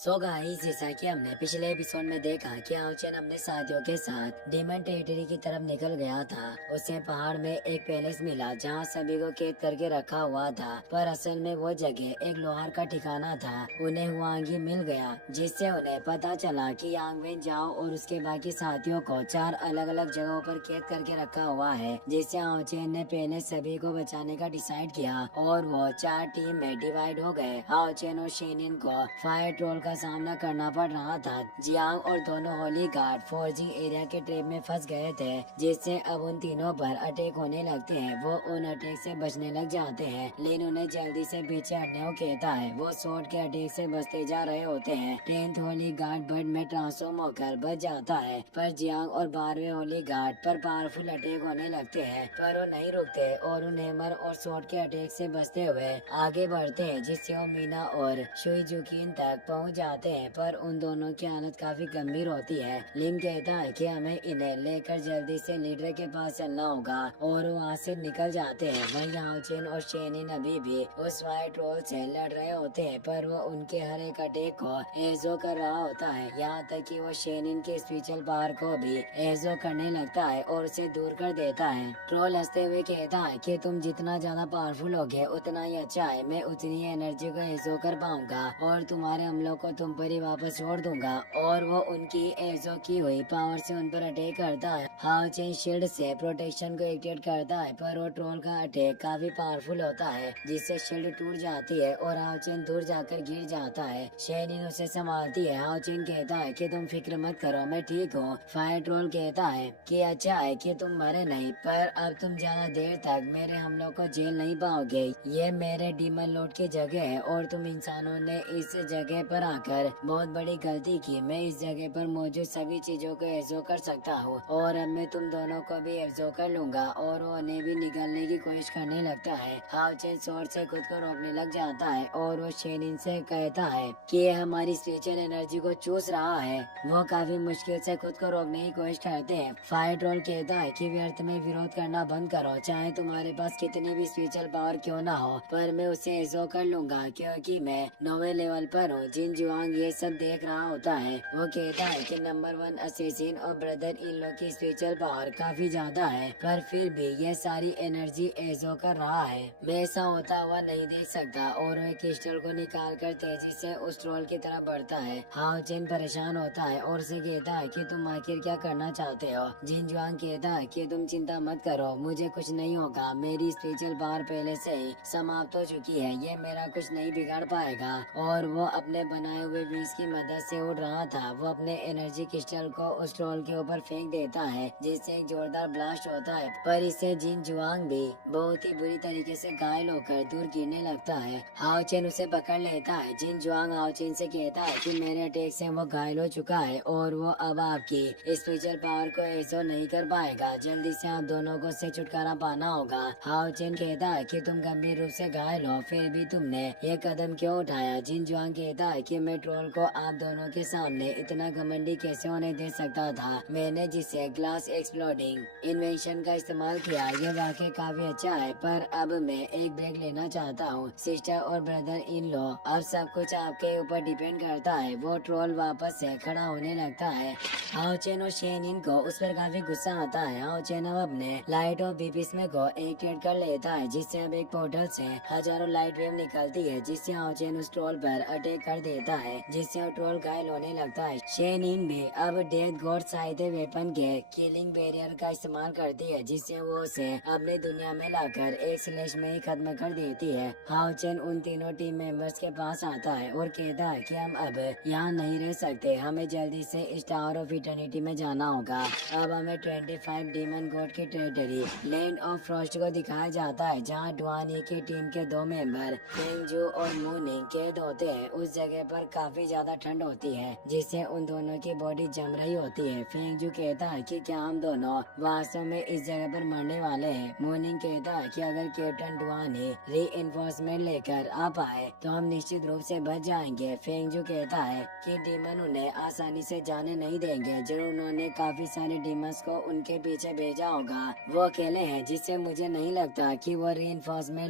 So guys, जैसा कि हमने पिछले एपिसोड में देखा कि आओचन अपने साथियों के साथ डीमन टेरिटरी की तरफ निकल गया था। उसे पहाड़ में एक पैलेस मिला जहां सभी को कैद करके रखा हुआ था, पर असल में वो जगह एक लोहार का ठिकाना था। उन्हें हुआंगी मिल गया, जिससे उन्हें पता चला कि यांग वेन जाओ और उसके बाकी साथियों को 4 अलग अलग जगहों पर कैद करके रखा हुआ है। जिससे आओचन ने पहले सभी को बचाने का डिसाइड किया और वो 4 टीम में डिवाइड हो गए। आओचन और शेनिन को फायर ट्रोल का सामना करना पड़ रहा था। जियांग और दोनों होली गार्ड 4G एरिया के ट्रैप में फंस गए थे, जिससे अब उन तीनों पर अटैक होने लगते हैं। वो उन अटैक से बचने लग जाते हैं, लेकिन उन्हें जल्दी से पीछे हटने को कहता है। वो स्वॉर्ड के अटैक से बचते जा रहे होते हैं। 10th होली गार्ड बर्ड में ट्रांसफॉर्म होकर बच जाता है, पर जियांग और 12वें होली गार्ड पर पावरफुल अटैक होने लगते हैं, पर वो नहीं रुकते और उन हैमर और स्वॉर्ड के अटैक से बचते हुए आगे बढ़ते हैं, जिससे वो मीना और शुइजुकिन तक पहुंच जाते हैं। पर उन दोनों की हालत काफी गंभीर होती है। लिम कहता है कि हमें इन्हें लेकर जल्दी से लीडर के पास चलना होगा और वहाँ से निकल जाते हैं। वहीं हाउचेन और शेनिन अभी भी उस वाइट रोल से लड़ रहे होते हैं, पर वो उनके हर एक अटैक को एजो कर रहा होता है, यहाँ तक कि वो शेनिन के स्पिरिचुअल पावर को भी एजो करने लगता है और उसे दूर कर देता है। ट्रोल हंसते हुए कहता है कि तुम जितना ज्यादा पावरफुल होगे उतना ही अच्छा है। मैं उतनी एनर्जी को एजो कर पाऊंगा और तुम्हारे हमलों को तुम पर ही वापस छोड़ दूंगा। और वो उनकी एजो की हुई पावर से उन पर अटैक करता है। हाउचेन शील्ड से प्रोटेक्शन को एक्टिवेट करता है, पर वो ट्रोल का अटैक काफी पावरफुल होता है, जिससे शील्ड टूट जाती है और हाउचेन दूर जाकर गिर जाता है। शेनिन उसे संभालती है। हाउचेन कहता है कि तुम फिक्र मत करो, मैं ठीक हूँ। फायर ट्रोल कहता है कि अच्छा है कि तुम मरे नहीं, पर अब तुम ज्यादा देर तक मेरे हमलों को झेल नहीं पाओगे। ये मेरे डीमन लॉर्ड की जगह है और तुम इंसानों ने इस जगह पर आकर बहुत बड़ी गलती की। मैं इस जगह पर मौजूद सभी चीजों को एब्जॉर्ब कर सकता हूँ और अब मैं तुम दोनों को भी एब्जॉर्ब कर लूंगा। और वो उन्हें भी निगलने की कोशिश करने लगता है। हाउचेन शोर से खुद को रोकने लग जाता है और वो शेनिन से कहता है कि ये हमारी स्पिरिचुअल एनर्जी को चूस रहा है। वो काफी मुश्किल से खुद को रोकने की कोशिश करते हैं। फायर ट्रोल कहता है कि व्यर्थ में विरोध करना बंद करो, चाहे तुम्हारे पास कितनी भी स्पिरिचुअल पावर क्यों ना हो, पर मैं उसे एब्जॉर्ब कर लूंगा क्योंकि मैं 9वें लेवल पर हूँ। जिन जुआंग ये सब देख रहा होता है। वो कहता है कि नंबर 1 असेसिन और ब्रदर इन लोग की स्पिरिचुअल पावर काफी ज्यादा है, पर फिर भी ये सारी एनर्जी एजो कर रहा है। मैं ऐसा होता हुआ नहीं देख सकता। और वो क्रिस्टल को निकाल कर तेजी से उस ट्रोल की तरफ बढ़ता है। हाउचेन परेशान होता है और उसे कहता है कि तुम आखिर क्या करना चाहते हो। जिन जुआंग कहता है कि तुम चिंता मत करो, मुझे कुछ नहीं होगा। मेरी स्पिरिचुअल पावर पहले से ही समाप्त हो चुकी है, ये मेरा कुछ नहीं बिगाड़ पाएगा। और वो अपने बनाए हुए विंग्स की मदद से उड़ रहा था। वो अपने एनर्जी क्रिस्टल को उस ट्रोल के ऊपर फेंक देता है, जिससे एक जोरदार ब्लास्ट होता है, पर इससे जिन जुआंग भी बहुत ही बुरी तरीके से घायल होकर दूर गिरने लगता है। हाउचेन उसे पकड़ लेता है। जिन जुआंग हाउचेन से कहता है कि मेरे अटैक से वो घायल हो चुका है और वो अब आपकी स्पेशल पावर को एजो नहीं कर पाएगा। जल्दी से आप दोनों को से छुटकारा पाना होगा। हाउचेन कहता है कि तुम गंभीर रूप से घायल हो, फिर भी तुमने ये कदम क्यों उठाया। जिन जुआंग कहता है कि मैं ट्रोल को आप दोनों के सामने इतना घमंडी कैसे होने दे सकता था। मैंने जिसे ग्लास एक्सप्लोडिंग इन्वेंशन का इस्तेमाल किया, ये वाकई काफी अच्छा है, पर अब मैं एक ब्रेक लेना चाहता हूँ। सिस्टर और ब्रदर इन लो, अब सब कुछ आपके ऊपर डिपेंड करता है। वो ट्रोल वापस से खड़ा होने लगता है। हाउचेन और शेनिन को उस पर काफी गुस्सा आता है। हाउचेन अब अपने लाइट और बीपिस्मे को एक्टिवेट कर लेता है, जिससे अब एक पोर्टल से हजारों लाइट वेव निकलती है, जिससे हाउचेन उस ट्रोल पर अटैक कर देता है, जिससे वो ट्रोल घायल होने लगता है। शेनिन भी अब डेथ गॉड साइड वेपन के किलिंग बैरियर का इस्तेमाल करती है, जिससे वो उसे अपनी दुनिया में लाकर एक स्लैश में ही खत्म कर देती है। हाउचेन उन तीनों टीम मेंबर्स के पास आता है और कहता है कि हम अब यहाँ नहीं रह सकते, हमें जल्दी से इस टावर ऑफ इटर्निटी में जाना होगा। अब हमें 25 डीमन गॉड की टेरिटरी लैंड ऑफ फ्रॉस्ट को दिखाया जाता है, जहाँ डुआनी की टीम के 2 मेंबर फेंगजू और मूनिंग कैद होते हैं। उस जगह पर काफी ज्यादा ठंड होती है, जिससे उन दोनों की बॉडी जम रही होती है। फेंगजू कहता है कि क्या हम दोनों वास्तव में इस जगह पर मरने वाले हैं। मूनिंग कहता है कि अगर कैप्टन डुआनी री लेकर आ पाए तो हम निश्चित रूप से बच जाएंगे। फेंगजू कहता है कि डीमन उन्हें आसानी से जाने नहीं देंगे, जरूर उन्होंने काफी सारे डीमंस को उनके पीछे भेजा होगा। वो अकेले हैं, जिससे मुझे नहीं लगता कि वो री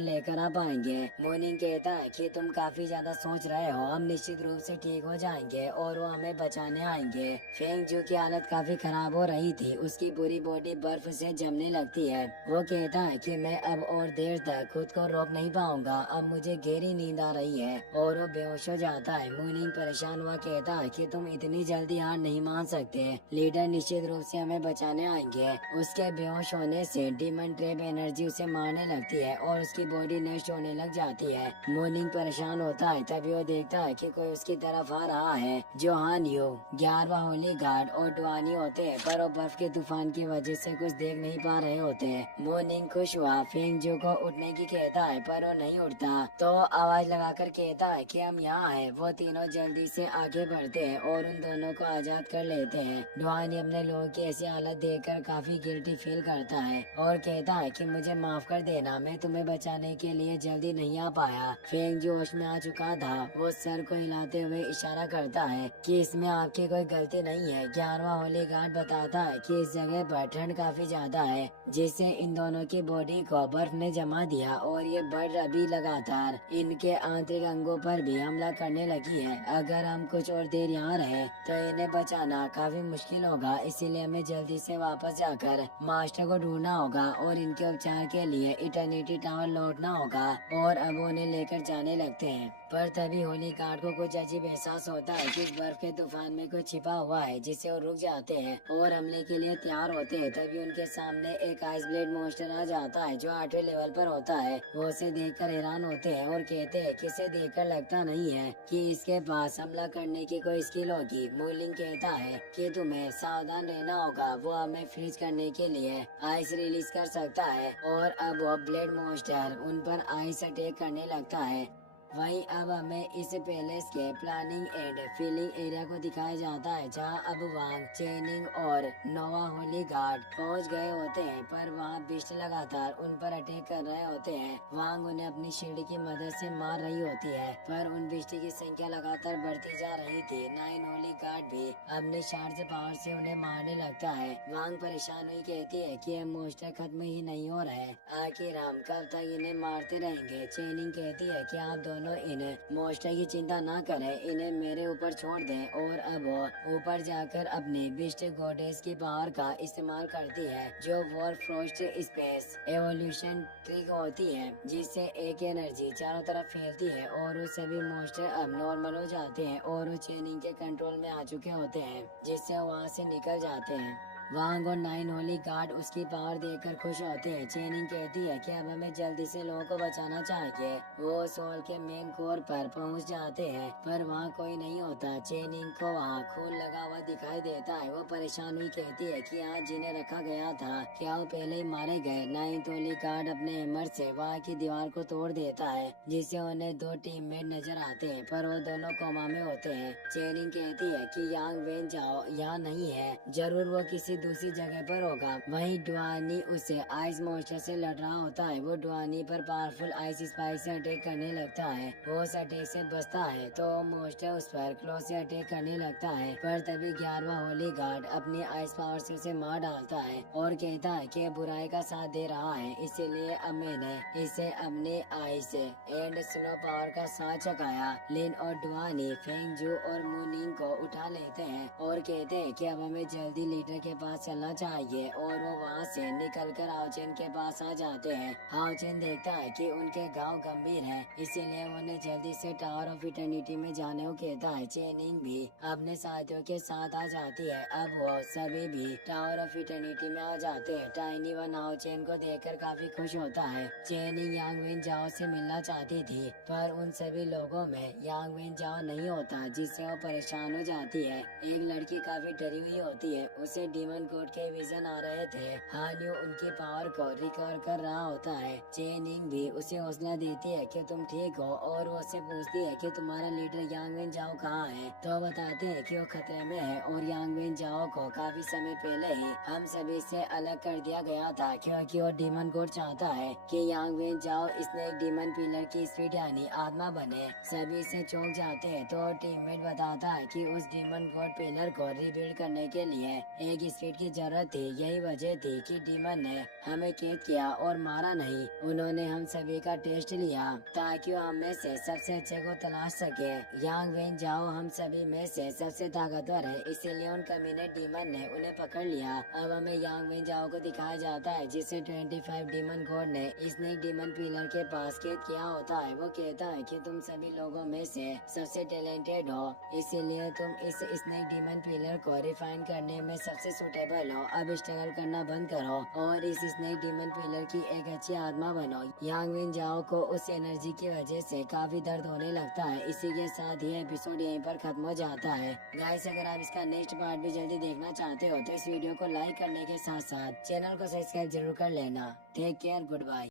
लेकर आ पाएंगे। मोर्निंग कहता है कि तुम काफी ज्यादा सोच रहे हो, हम निश्चित रूप से ठीक हो जाएंगे और वो हमें बचाने आएंगे। फेंग जू की हालत काफी खराब हो रही थी, उसकी पूरी बॉडी बर्फ से जमने लगती है। वो कहता है कि मैं अब और देर तक खुद को रोक नहीं पाऊंगा, अब मुझे गहरी नींद आ रही है और वो बेहोश हो जाता है। मूनिंग परेशान हुआ कहता है कि तुम इतनी जल्दी हार नहीं मान सकते, लीडर निश्चित रूप से हमें बचाने आएंगे। उसके बेहोश होने से डीमन ट्रैप एनर्जी उसे मारने लगती है और उसकी बॉडी नष्ट होने लग जाती है। मूनिंग परेशान होता है, तभी वो देखता है कि कोई उसकी तरफ आ रहा है। जो हान यू, 11वां होली गार्ड और डुआनी होते हैं, पर वो बर्फ के तूफान की वजह से कुछ देख नहीं पा रहे होते हैं। मूनिंग खुश हुआ फेंग जू को उठने की कहता है, पर वो नहीं उठता, तो आवाज लगाकर कहता है कि हम यहाँ हैं। वो तीनों जल्दी से आगे बढ़ते हैं और उन दोनों को आजाद कर लेते हैं। डुआनी अपने लोगों की ऐसी हालत देखकर काफी गिल्टी फील करता है और कहता है कि मुझे माफ कर देना, मैं तुम्हें बचाने के लिए जल्दी नहीं आ पाया। फेंग जो होश में आ चुका था, वो सर को हिलाते हुए इशारा करता है कि इसमें आपकी कोई गलती नहीं है। 11वां होली गार्ड बताता है कि इस जगह पर ठंड काफी ज्यादा है, जिससे इन दोनों की बॉडी को बर्फ ने जमा दिया और ये बर्ड अभी लगातार इनके आंतरिक अंगों पर भी हमला करने लगी है। अगर हम कुछ और देर यहाँ रहे तो इन्हें बचाना काफी मुश्किल होगा, इसीलिए हमें जल्दी से वापस जाकर मास्टर को ढूंढना होगा और इनके उपचार के लिए इटर्निटी टावर लौटना होगा। और अब उन्हें लेकर जाने लगते हैं, पर तभी होली गार्ड को कुछ अजीब एहसास होता है कि बर्फ के तूफान में कुछ छिपा हुआ है, जिससे वो रुक जाते हैं और हमले के लिए तैयार होते हैं। तभी उनके सामने एक आइस ब्लेड मॉन्स्टर आ जाता है, जो 8वें लेवल पर होता है। वो उसे देखकर हैरान होते हैं और कहते हैं कि इसे देखकर लगता नहीं है कि इसके पास हमला करने की कोई स्किल होगी। मूलिंग कहता है कि तुम्हें सावधान रहना होगा, वो हमें फ्रीज करने के लिए आइस रिलीज कर सकता है। और अब वो ब्लेड मॉन्स्टर उन पर आइस अटैक करने लगता है। वहीं अब हमें इस पैलेस के प्लानिंग एंड फीलिंग एरिया को दिखाया जाता है, जहां अब वांग, चेनिंग और नोवा होली गार्ड पहुंच गए होते हैं, पर वहां बिस्ट लगातार उन पर अटैक कर रहे होते हैं। वांग उन्हें अपनी शील्ड की मदद से मार रही होती है, पर उन बिस्ट की संख्या लगातार बढ़ती जा रही थी। 9 होली गार्ड भी अपने चार्ज पावर से उन्हें मारने लगता है। वांग परेशान हुई कहती है कि ये मॉन्स्टर खत्म ही नहीं हो रहे, आखिर हम कब तक इन्हें मारते रहेंगे। चेनिंग कहती है कि आप दोनों इन मॉन्स्टर की चिंता ना करें, इन्हें मेरे ऊपर छोड़ दें। और अब वो ऊपर जाकर अपनी बिस्ट गॉडेस की पावर का इस्तेमाल करती है, जो war frost space evolution trick होती है, जिससे एक एनर्जी चारों तरफ फैलती है और वो सभी मॉन्स्टर अब नॉर्मल हो जाते हैं और वो चेनिंग के कंट्रोल में आ चुके होते हैं, जिससे वहाँ से निकल जाते हैं। वांग और 9 होली गार्ड उसकी पावर देखकर खुश होते हैं। चेनिंग कहती है कि अब हमें जल्दी से लोगों को बचाना चाहिए। वो सोल के मेन कोर पर पहुंच जाते हैं, पर वहाँ कोई नहीं होता। चेनिंग को वहाँ खून लगा हुआ दिखाई देता है। वो परेशान हुई कहती है कि आज जिन्हें रखा गया था, क्या वो पहले ही मारे गए। 9 होली गार्ड अपने हैमर से वहाँ की दीवार को तोड़ देता है, जिससे उन्हें 2 टीममेट नजर आते हैं, पर वो दोनों कोमा में होते हैं। चेनिंग कहती है कि यांग वेन जाओ यहाँ नहीं है, जरूर वो किसी दूसरी जगह पर होगा। वहीं डुआनी उसे आइस मॉन्स्टर से लड़ रहा होता है। वो डुआनी पर पावरफुल आइस स्पाइस से अटैक करने लगता है। वो उस अटैक से बचता है तो मॉन्स्टर उस पर क्लोज से अटैक करने लगता है, पर तभी 11वां होली गार्ड अपनी आइस पावर से उसे मार डालता है और कहता है कि बुराई का साथ दे रहा है, इसीलिए अब मैंने इसे अपने आइस एंड स्नो पावर का साथ चकाया। लिन और डुआनी फेंग जू और मूनिंग को उठा लेते हैं और कहते हैं कि अब हमें जल्दी लीडर के पास चलना चाहिए। और वो वहाँ से निकलकर हाओचेन के पास आ जाते हैं। हाओचेन देखता है कि उनके घाव गंभीर हैं, इसीलिए उन्हें जल्दी से टावर ऑफ इटर्निटी में जाने को कहता है। चेनिंग भी अपने साथियों के साथ आ जाती है। अब वो सभी भी टावर ऑफ इटर्निटी में आ जाते हैं। टाइनी वन हाओचेन को देखकर काफी खुश होता है। चेनिंग यांग वेन जाओ से मिलना चाहती थी, पर उन सभी लोगों में यांग वेन जाओ नहीं होता, जिससे वो परेशान हो जाती है। एक लड़की काफी डरी हुई होती है, उसे डीमन कोड के विजन आ रहे थे। हान्यू उनकी पावर को रिकवर कर रहा होता है। चेनिंग भी उसे हौसला देती है कि तुम ठीक हो, और वो उससे पूछती है कि तुम्हारा लीडर यांग वेन जाओ कहाँ है। तो बताते हैं कि वो खतरे में है और यांग वेन जाओ को काफी समय पहले ही हम सभी से अलग कर दिया गया था, क्योंकि वो डीमन कोड चाहता है कि यांग वेन जाओ स्नेक डीमन पिलर की स्पीड यानी आत्मा बने। सभी से चौंक जाते हैं तो टीममेट बताता है कि उस डीमन कोड पिलर को रिबिल्ड करने के लिए एक फीड की जरूरत थी। यही वजह थी कि डीमन ने हमें कैद किया और मारा नहीं। उन्होंने हम सभी का टेस्ट लिया ताकि वो हम में से सबसे अच्छे को तलाश सके। यांग वेन जाओ हम सभी में से सबसे ताकतवर है, इसीलिए उन कमीने डीमन ने उन्हें पकड़ लिया। अब हमें यांग वेन जाओ को दिखाया जाता है जिसे 25 डीमन गॉड ने स्नेक डीमन पिलर के पास कैद किया होता है। वो कहता है कि तुम सभी लोगों में से सबसे टैलेंटेड हो, इसीलिए तुम इस स्नेक डीमन पिलर को रिफाइन करने में सबसे सुटेबल हो। अब स्ट्रगल करना बंद करो और इस स्नेक डीमन पिलर की एक अच्छी आत्मा बनो। यांग वेन जाओ को उस एनर्जी की वजह से काफी दर्द होने लगता है। इसी के साथ ये एपिसोड यहीं पर खत्म हो जाता है। गाइस, अगर आप इसका नेक्स्ट पार्ट भी जल्दी देखना चाहते हो तो इस वीडियो को लाइक करने के साथ साथ चैनल को सब्सक्राइब जरूर कर लेना। Take care, good bye.